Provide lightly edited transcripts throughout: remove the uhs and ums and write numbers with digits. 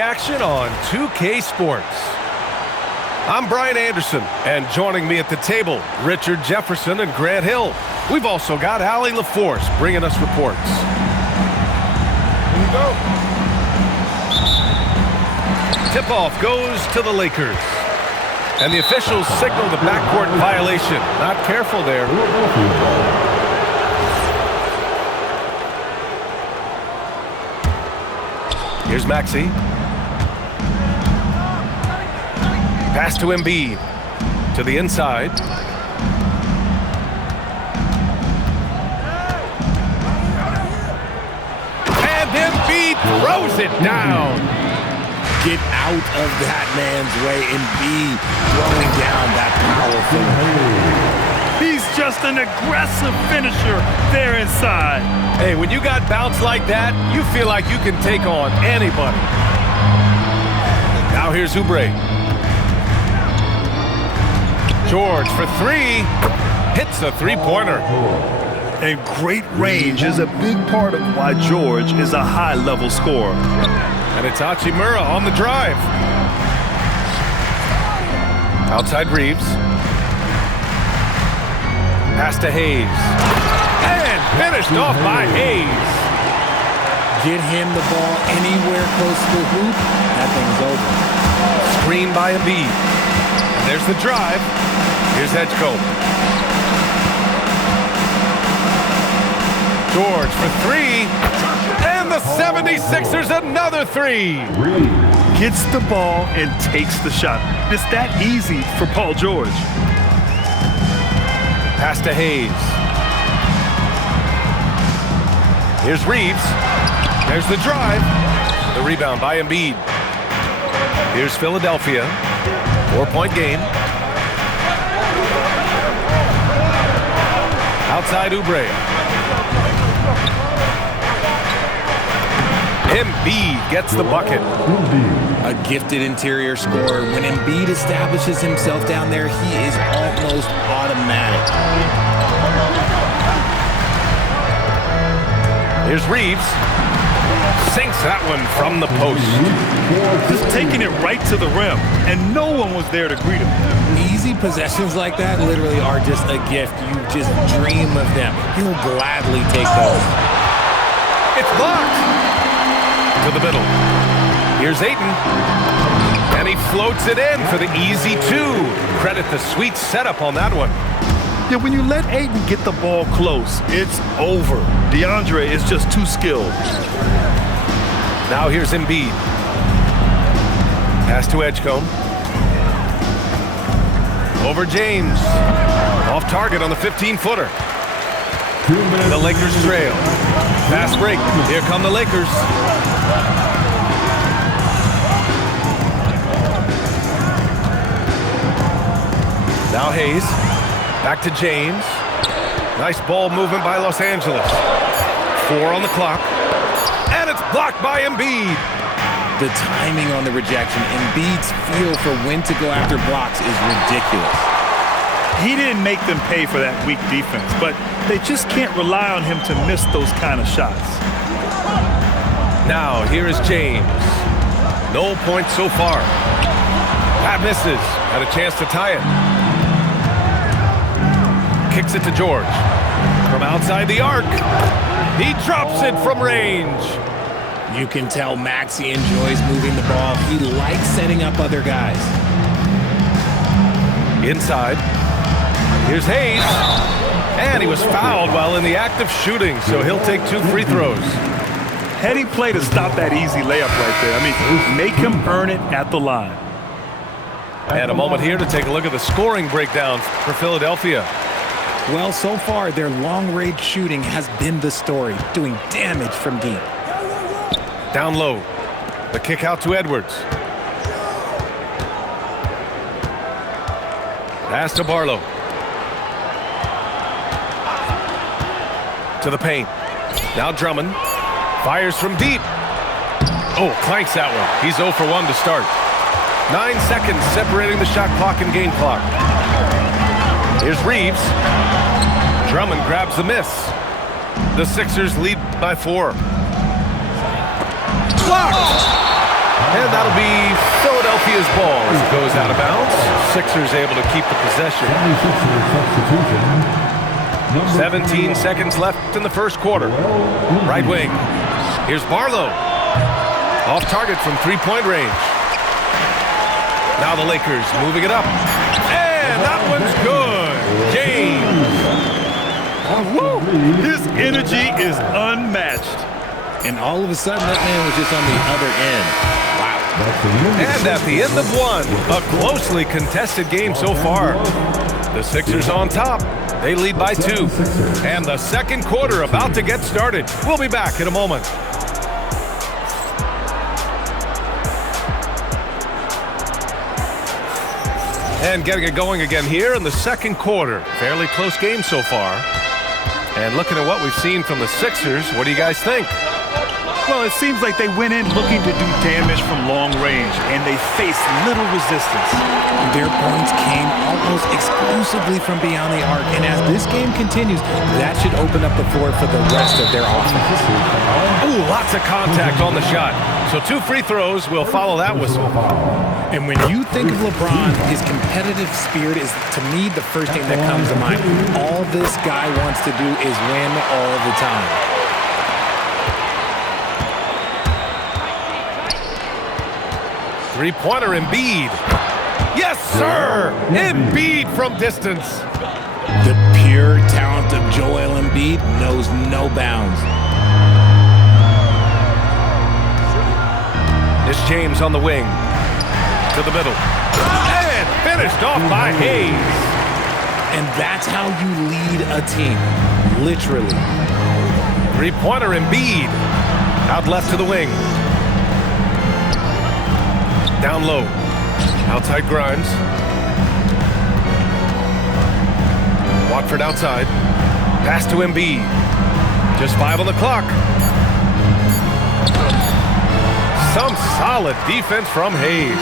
Action on 2K Sports. I'm Brian Anderson, and joining me at the table, Richard Jefferson and Grant Hill. We've also got Allie LaForce bringing us reports. Here we go. Tip-off goes to the Lakers. And the officials signal the backcourt violation. Not careful there. Here's Maxey. Pass to Embiid. To the inside. And Embiid throws it down. Get out of that man's way. Embiid throwing down that powerful. He's just an aggressive finisher there inside. Hey, when you got bounce like that, you feel like you can take on anybody. Now here's Oubre. George for three. Hits a three-pointer. And great range is a big part of why George is a high-level scorer. And it's Hachimura on the drive. Outside Reeves. Pass to Hayes. And finished off by Hayes. Get him the ball anywhere close to the hoop. That thing's over. Screen by Embiid. And there's the drive. Here's Edgecombe. George for three. And the 76ers another three. Gets the ball and takes the shot. It's that easy for Paul George. Pass to Hayes. Here's Reeves. There's the drive. The rebound by Embiid. Here's Philadelphia. 4-point game. Outside Oubre. Embiid gets the bucket. A gifted interior scorer. When Embiid establishes himself down there, he is almost automatic. Here's Reeves. Sinks that one from the post. Just taking it right to the rim, and no one was there to greet him. Easy possessions like that literally are just a gift. You just dream of them. He'll gladly take those. It's blocked. To the middle. Here's Ayton. And he floats it in for the easy two. Credit the sweet setup on that one. Yeah, when you let Ayton get the ball close, it's over. DeAndre is just too skilled. Now here's Embiid. Pass to Edgecombe. Over James. Off target on the 15-footer. The Lakers trail. Fast break. Here come the Lakers. Now Hayes. Back to James. Nice ball movement by Los Angeles. 4 on the clock. And it's blocked by Embiid. The timing on the rejection, Embiid's feel for when to go after blocks is ridiculous. He didn't make them pay for that weak defense, but they just can't rely on him to miss those kind of shots. Now, here is James. No points so far. Pat misses. Had a chance to tie it. Kicks it to George. From outside the arc. He drops it from range. You can tell Maxey enjoys moving the ball. He likes setting up other guys. Inside. Here's Hayes. And he was fouled while in the act of shooting, so he'll take 2 free throws. Heady play to stop that easy layup right there. I mean, make him earn it at the line. And a moment here to take a look at the scoring breakdown for Philadelphia. Well, so far, their long-range shooting has been the story, doing damage from deep. Down low. The kick out to Edwards. Pass to Barlow. To the paint. Now Drummond. Fires from deep. Oh, clanks that one. He's 0 for 1 to start. 9 seconds separating the shot clock and game clock. Here's Reeves. Drummond grabs the miss. The Sixers lead by 4. Blocked! And that'll be Philadelphia's ball as it goes out of bounds. Sixers able to keep the possession. 17 seconds left in the first quarter. Right wing. Here's Barlow. Off target from three-point range. Now the Lakers moving it up. And that one's good. James. Woo! His energy is unmatched. And all of a sudden, that man was just on the other end. Wow. And at the end of one, a closely contested game so far. The Sixers on top. They lead by 2. And the second quarter about to get started. We'll be back in a moment. And getting it going again here in the second quarter. Fairly close game so far. And looking at what we've seen from the Sixers, what do you guys think? Well, it seems like they went in looking to do damage from long range, and they faced little resistance. Their points came almost exclusively from beyond the arc, and as this game continues, that should open up the floor for the rest of their offense. Ooh, lots of contact on the shot. So 2 free throws will follow that whistle. And when you think of LeBron, his competitive spirit is, to me, the first thing that comes to mind. All this guy wants to do is win all the time. Three-pointer Embiid. Yes, sir! Embiid from distance. The pure talent of Joel Embiid knows no bounds. It's James on the wing. To the middle. And finished off by Hayes. And that's how you lead a team. Literally. Three-pointer Embiid. Out left to the wing. Down low. Outside Grimes. Watford outside. Pass to Embiid. Just 5 on the clock. Some solid defense from Hayes.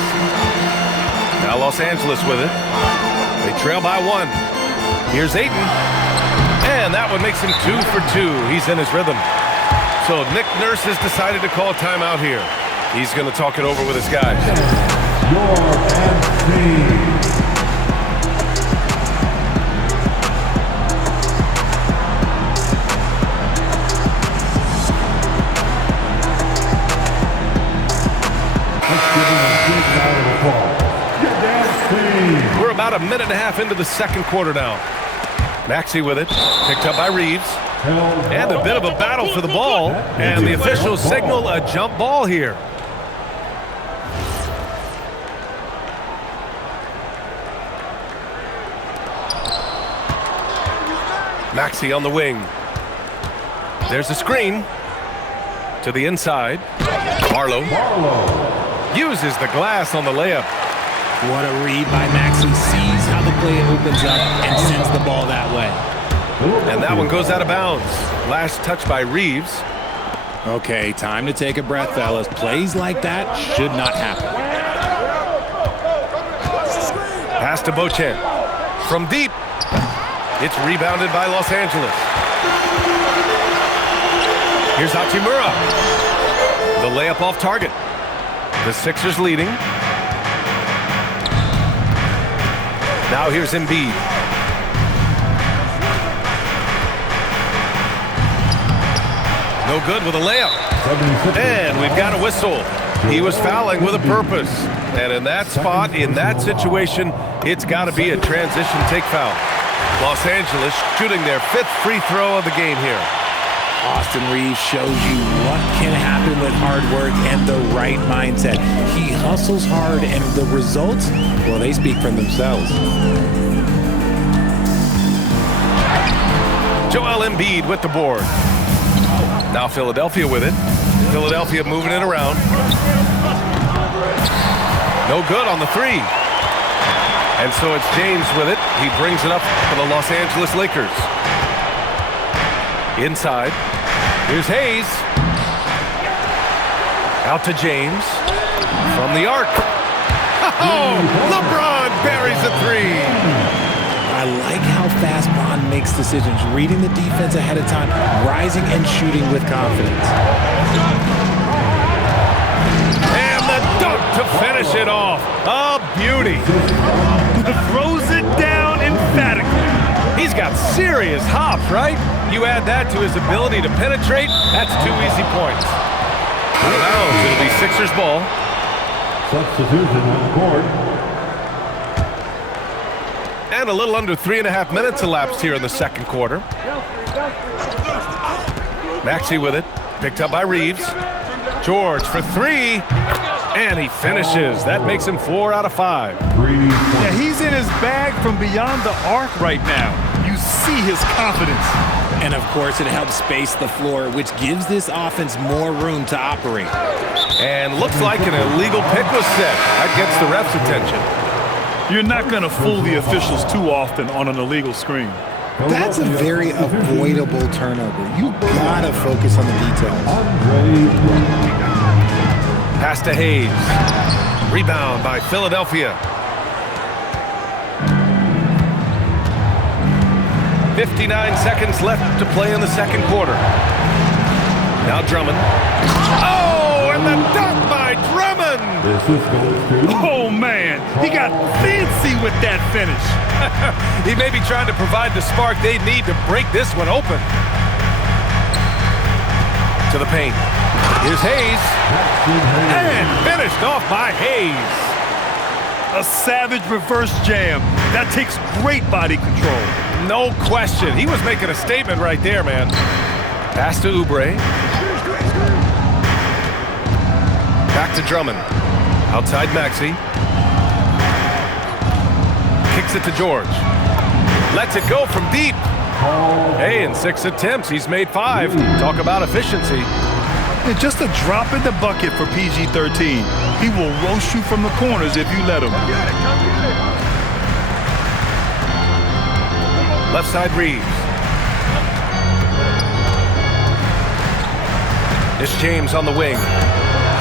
Now Los Angeles with it. They trail by 1. Here's Ayton. And that one makes him 2 for 2. He's in his rhythm. So Nick Nurse has decided to call a timeout here. He's going to talk it over with his guys. We're about a minute and a half into the second quarter now. Maxey with it. Picked up by Reeves. And a bit of a battle for the ball. And the officials signal a jump ball here. Maxey on the wing. There's a screen. To the inside. Barlow. Uses the glass on the layup. What a read by Maxey. Sees how the play opens up and sends the ball that way. And that one goes out of bounds. Last touch by Reeves. Okay, time to take a breath, fellas. Plays like that should not happen. Pass to Beauchamp. From deep. It's rebounded by Los Angeles. Here's Hachimura. The layup off target. The Sixers leading. Now here's Embiid. No good with a layup. And we've got a whistle. He was fouling with a purpose. And in that spot, in that situation, it's got to be a transition take foul. Los Angeles shooting their 5th free throw of the game here. Austin Reeves shows you what can happen with hard work and the right mindset. He hustles hard, and the results, well, they speak for themselves. Joel Embiid with the board. Now Philadelphia with it. Philadelphia moving it around. No good on the 3. And so it's James with it. He brings it up for the Los Angeles Lakers. Inside. Here's Hayes. Out to James. From the arc. Oh, LeBron buries a 3. I like how fast Bond makes decisions, reading the defense ahead of time, rising and shooting with confidence. And the finish it off. A beauty. Throws it down emphatically. He's got serious hops, right? You add that to his ability to penetrate, that's 2 easy points. Out of bounds, it'll be Sixers ball. Substitution on the court. And a little under 3.5 minutes elapsed here in the second quarter. Maxey with it, picked up by Reeves. George for 3, and he finishes. That makes him 4 out of 5. Yeah, he's in his bag from beyond the arc right now. You see his confidence. And of course, it helps space the floor, which gives this offense more room to operate. And looks like an illegal pick was set. That gets the ref's attention. You're not going to fool the officials too often on an illegal screen. That's a very avoidable turnover. You gotta focus on the details. Pass to Hayes. Rebound by Philadelphia. 59 seconds left to play in the second quarter. Now Drummond. Oh, and the dunk by Drummond! Oh, man. He got fancy with that finish. He may be trying to provide the spark they need to break this one open. To the paint. Here's Hayes. And finished off by Hayes. A savage reverse jam. That takes great body control. No question. He was making a statement right there, man. Pass to Oubre. Back to Drummond. Outside Maxey. Kicks it to George. Lets it go from deep. Hey, in 6 attempts, he's made 5. Talk about efficiency. And just a drop in the bucket for PG-13. He will roast you from the corners if you let him. Left side Reeves. It's James on the wing.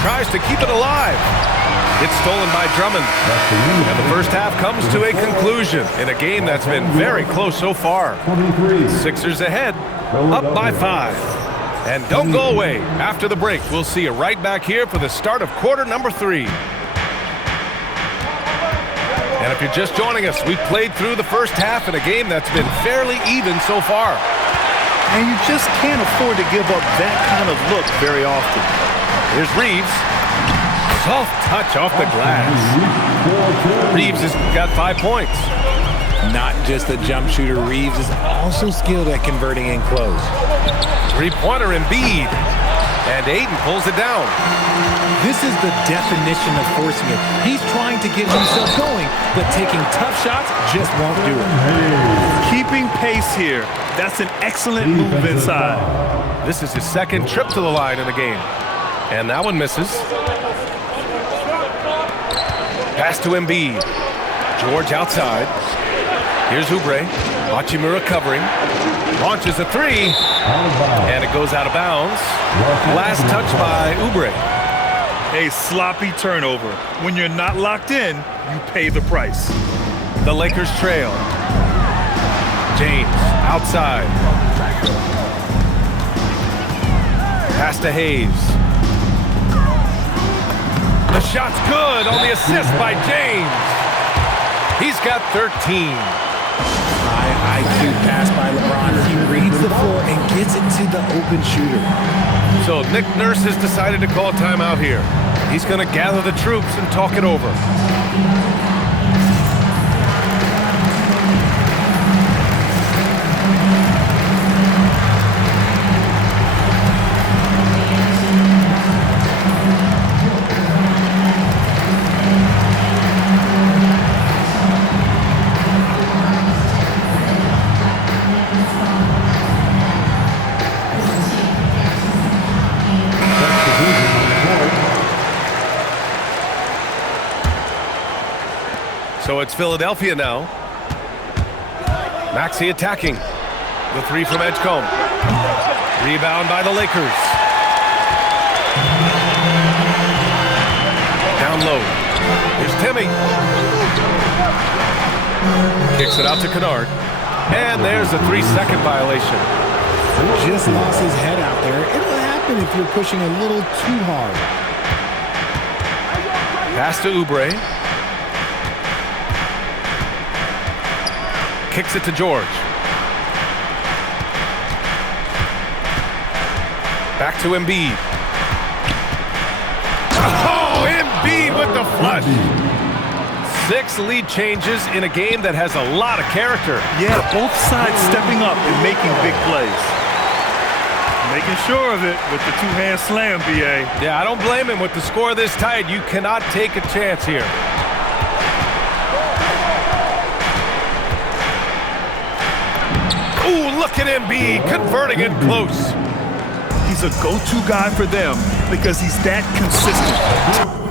Tries to keep it alive. It's stolen by Drummond. And the first half comes to a conclusion in a game that's been very close so far. Sixers ahead, up by 5. And don't go away. After the break, we'll see you right back here for the start of quarter number 3. And if you're just joining us, we've played through the first half in a game that's been fairly even so far. And you just can't afford to give up that kind of look very often. Here's Reeves. Soft touch off the glass. Reeves has got 5 points. Not just a jump shooter, Reeves is also skilled at converting in close. 3-pointer Embiid. And Ayton pulls it down. This is the definition of forcing it. He's trying to get himself going, but taking tough shots just won't do it. Keeping pace here. That's an excellent move inside. This is his second trip to the line in the game. And that one misses. Pass to Embiid. George outside. Here's Oubre. Hachimura covering. Launches a 3. And it goes out of bounds. Last touch by Oubre. A sloppy turnover. When you're not locked in, you pay the price. The Lakers trail. James outside. Pass to Hayes. The shot's good on the assist by James. He's got 13. High IQ pass by LeBron. He reads the floor and gets it to the open shooter. So Nick Nurse has decided to call timeout here. He's going to gather the troops and talk it over. So it's Philadelphia now. Maxey attacking. The 3 from Edgecombe. Rebound by the Lakers. Down low. Here's Timmy. Kicks it out to Kennard. And there's a 3-second violation. Just lost his head out there. It'll happen if you're pushing a little too hard. Pass to Oubre. Kicks it to George. Back to Embiid. Oh, Embiid with the flush. 6 lead changes in a game that has a lot of character. Yeah, both sides stepping up and making big plays. Making sure of it with the two-hand slam, B.A. Yeah, I don't blame him. With the score this tight, you cannot take a chance here. Ooh, look at Embiid converting it close. He's a go-to guy for them because he's that consistent.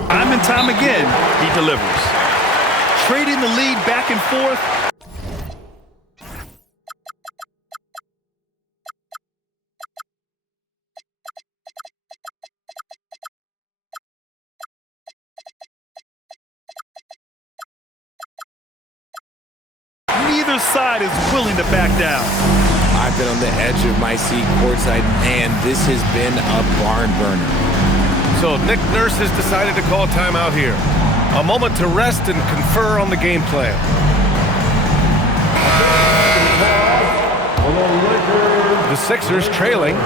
Time and time again, he delivers. Trading the lead back and forth. Neither side is willing to back down. I've been on the edge of my seat courtside, and this has been a barn burner. So Nick Nurse has decided to call timeout here. A moment to rest and confer on the game plan. The Sixers trailing.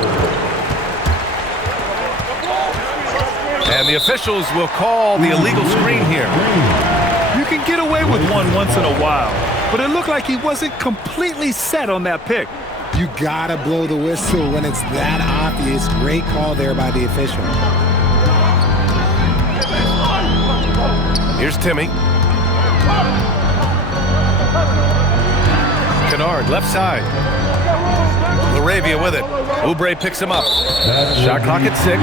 And the officials will call the illegal screen here. You can get away with one once in a while, but it looked like he wasn't completely set on that pick. You gotta blow the whistle when it's that obvious. Great call there by the official. Here's Timmy. Kennard, left side. Laravia with it. Oubre picks him up. Shot clock at 6.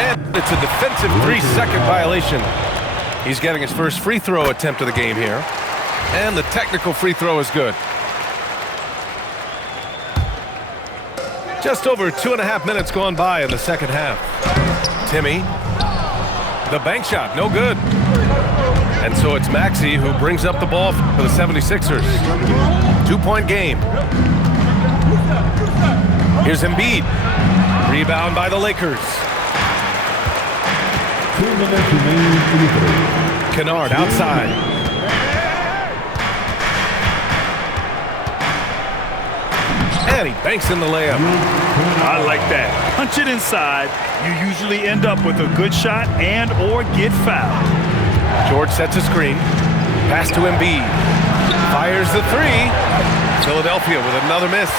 And it's a defensive 3-second violation. He's getting his first free throw attempt of the game here. And the technical free throw is good. Just over 2.5 minutes gone by in the second half. Timmy. The bank shot, no good. And so it's Maxey who brings up the ball for the 76ers. 2-point game. Here's Embiid. Rebound by the Lakers. 2 minutes remaining. Kennard outside. And he banks in the layup. I like that. Punch it inside. You usually end up with a good shot and or get fouled. George sets a screen. Pass to Embiid. Fires the 3. Philadelphia with another miss.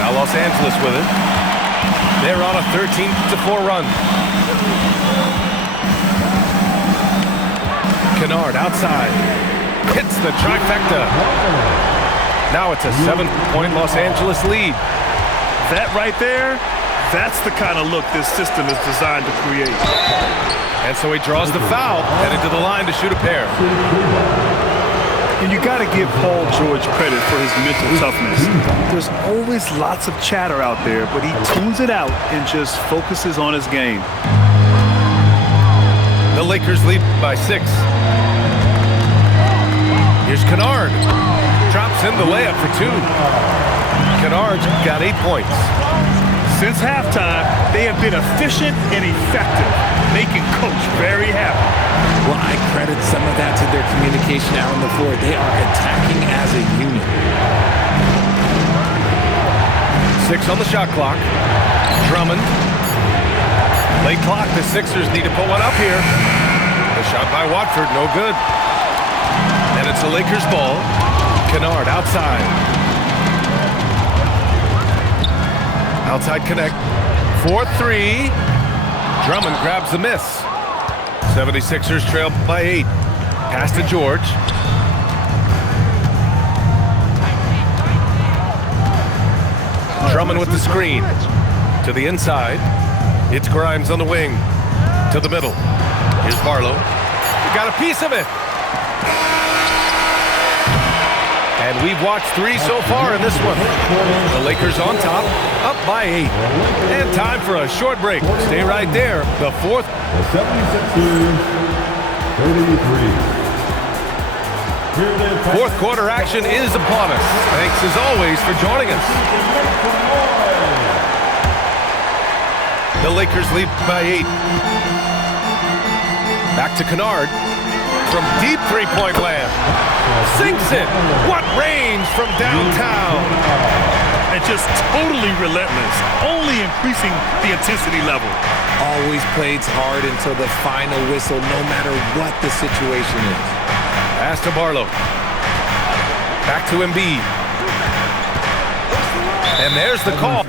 Now Los Angeles with it. They're on a 13-4 run. Kennard outside. Hits the trifecta. Now it's a 7-point Los Angeles lead. That right there, that's the kind of look this system is designed to create. And so he draws the foul, headed to the line to shoot a pair. And you got to give Paul George credit for his mental toughness. There's always lots of chatter out there, but he tunes it out and just focuses on his game. The Lakers lead by 6. Here's Kennard. Drops in the layup for 2. Kennard's got 8 points. Since halftime, they have been efficient and effective, making Coach very happy. Well, I credit some of that to their communication out on the floor. They are attacking as a unit. 6 on the shot clock. Drummond. Late clock. The Sixers need to put one up here. The shot by Watford, no good. And it's the Lakers ball. Kennard outside. Outside connect. 4-3. Drummond grabs the miss. 76ers trail by 8. Pass to George. Drummond with the screen. To the inside. It's Grimes on the wing. To the middle. Here's Barlow. We got a piece of it. And we've watched 3 so far in this one. The Lakers on top, up by 8. And time for a short break. Stay right there. The fourth. The 76ers, 33. Fourth quarter action is upon us. Thanks as always for joining us. The Lakers lead by 8. Back to Kennard. From deep three-point land. Sinks it. What range from downtown. And just totally relentless, only increasing the intensity level. Always plays hard until the final whistle, no matter what the situation is. Pass to Barlow. Back to Embiid. And there's the call.